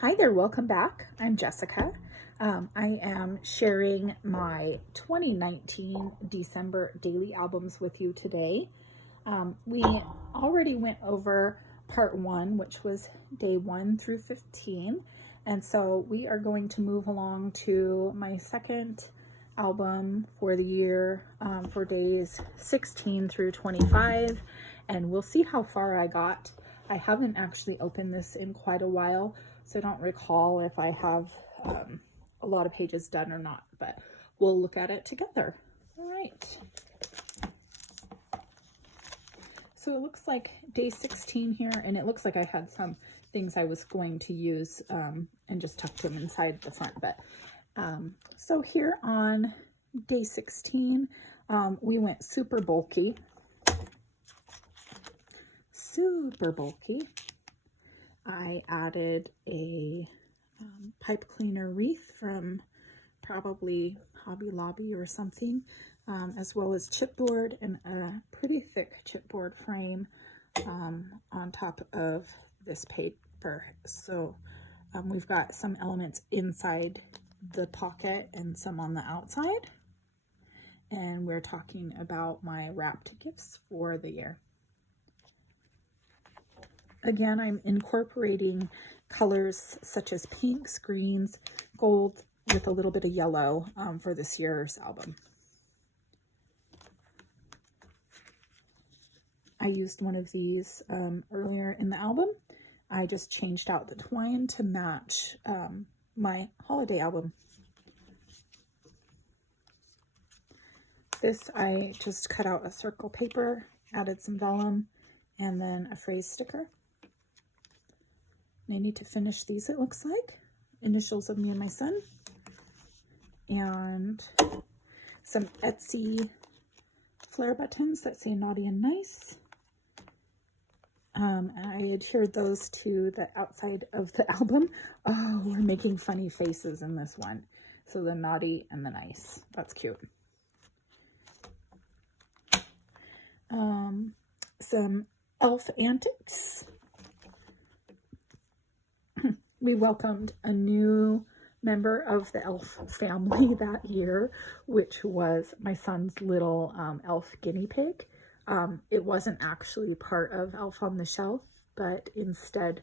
Hi there, welcome back. I'm Jessica. I am sharing my 2019 December daily albums with you today. We already went over part 1, which was day 1 through 15. And so we are going to move along to my second album for the year, for days 16 through 25. And we'll see how far I got. I haven't actually opened this in quite a while, so I don't recall if I have a lot of pages done or not, but we'll look at it together. All right. So it looks like day 16 here, and it looks like I had some things I was going to use and just tucked them inside the front. But so here on day 16, we went super bulky. I added a pipe cleaner wreath from probably Hobby Lobby or something, as well as chipboard and a pretty thick chipboard frame on top of this paper. So we've got some elements inside the pocket and some on the outside. And we're talking about my wrapped gifts for the year. Again, I'm incorporating colors such as pinks, greens, gold, with a little bit of yellow for this year's album. I used one of these earlier in the album. I just changed out the twine to match my holiday album. This, I just cut out a circle paper, added some vellum, and then a phrase sticker. I need to finish these, it looks like. Initials of me and my son. And some Etsy flare buttons that say naughty and nice. I adhered those to the outside of the album. Oh, we're making funny faces in this one. So the naughty and the nice. That's cute. Some elf antics. We welcomed a new member of the elf family that year, which was my son's little elf guinea pig. It wasn't actually part of Elf on the Shelf, but instead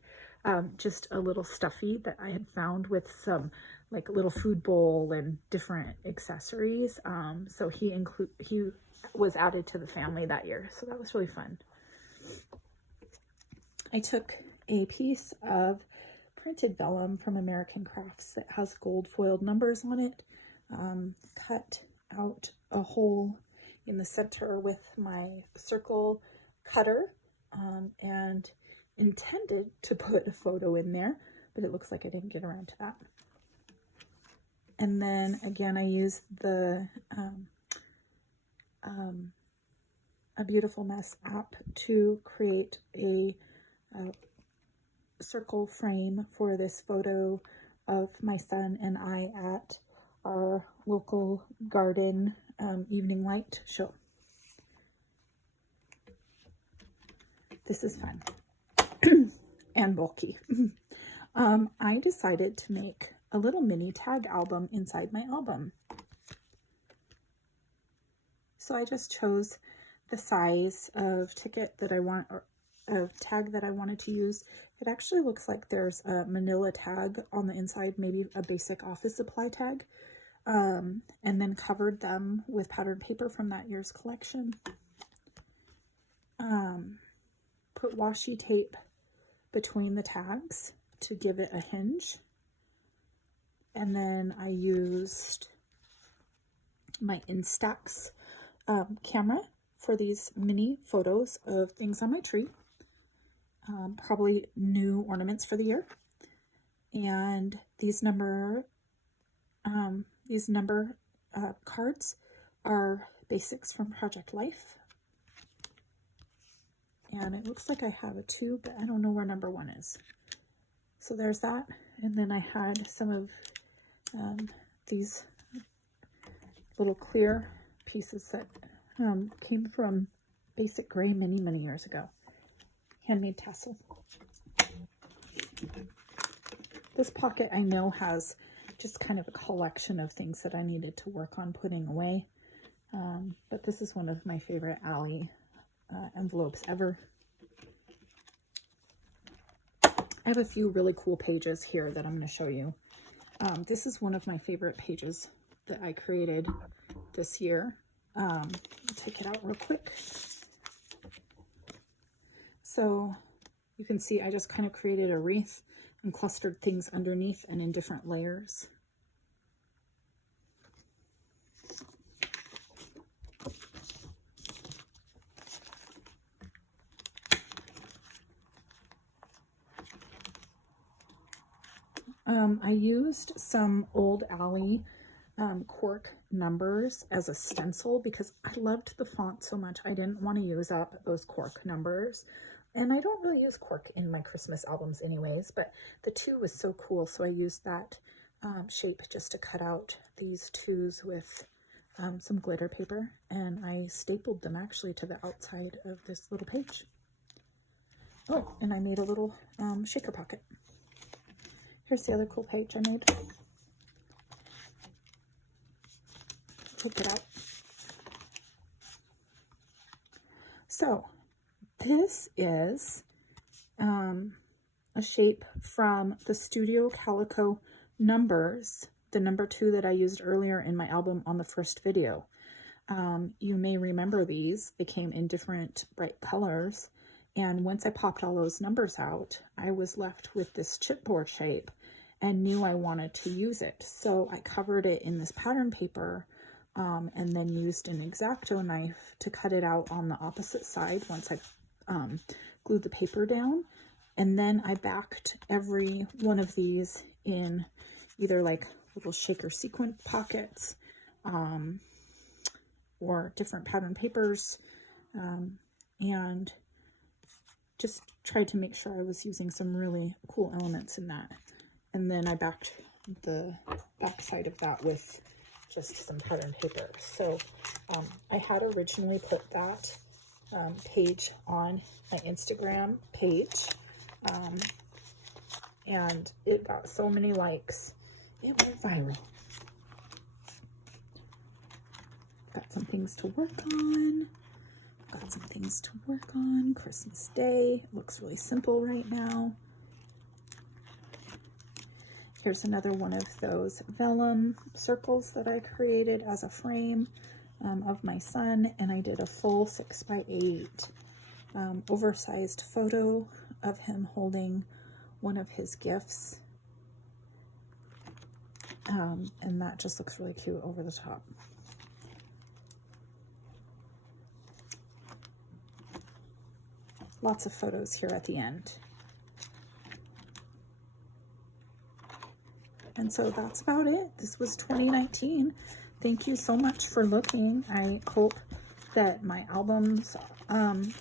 just a little stuffy that I had found with some like little food bowl and different accessories. So he was added to the family that year. So that was really fun. I took a piece of printed vellum from American Crafts that has gold foiled numbers on it, cut out a hole in the center with my circle cutter, and intended to put a photo in there, but it looks like I didn't get around to that. And then again, I used the A Beautiful Mess app to create a circle frame for this photo of my son and I at our local garden evening light show. This is fun and bulky. I decided to make a little mini tag album inside my album. So I just chose the size of ticket that I want, or of tag that I wanted to use. It actually looks like there's a manila tag on the inside, maybe a basic office supply tag, and then covered them with patterned paper from that year's collection. Put washi tape between the tags to give it a hinge. And then I used my Instax camera for these mini photos of things on my tree. Probably new ornaments for the year. And these number cards are basics from Project Life. And it looks like I have a 2, but I don't know where number 1 is. So there's that. And then I had some of these little clear pieces that came from Basic Gray many years ago. Handmade tassel. This pocket I know has just kind of a collection of things that I needed to work on putting away. But this is one of my favorite Ally envelopes ever. I have a few really cool pages here that I'm going to show you. This is one of my favorite pages that I created this year. I'll take it out real quick. So you can see I just kind of created a wreath and clustered things underneath and in different layers. I used some old Ally cork numbers as a stencil because I loved the font so much. I didn't want to use up those cork numbers. And I don't really use cork in my Christmas albums anyways, but the 2 was so cool. So I used that shape just to cut out these 2s with some glitter paper. And I stapled them actually to the outside of this little page. Oh, and I made a little shaker pocket. Here's the other cool page I made. Take it out. So this is a shape from the Studio Calico numbers, the number 2 that I used earlier in my album on the first video. You may remember these. They came in different bright colors. And once I popped all those numbers out, I was left with this chipboard shape and knew I wanted to use it. So I covered it in this pattern paper and then used an X-Acto knife to cut it out on the opposite side once I glued the paper down. And then I backed every one of these in either like little shaker sequin pockets or different pattern papers, and just tried to make sure I was using some really cool elements in that. And then I backed the back side of that with just some pattern paper. So I had originally put that page on my Instagram page, and it got so many likes. It went viral. Got some things to work on. Got some things to work on. Christmas Day. It looks really simple right now. Here's another one of those vellum circles that I created as a frame of my son, and I did a full 6x8 oversized photo of him holding one of his gifts, and that just looks really cute over the top. Lots of photos here at the end. And so that's about it. This was 2019. Thank you so much for looking. I hope that my albums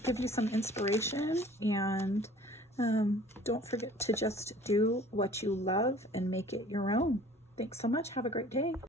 give you some inspiration, and don't forget to just do what you love and make it your own. Thanks so much. Have a great day.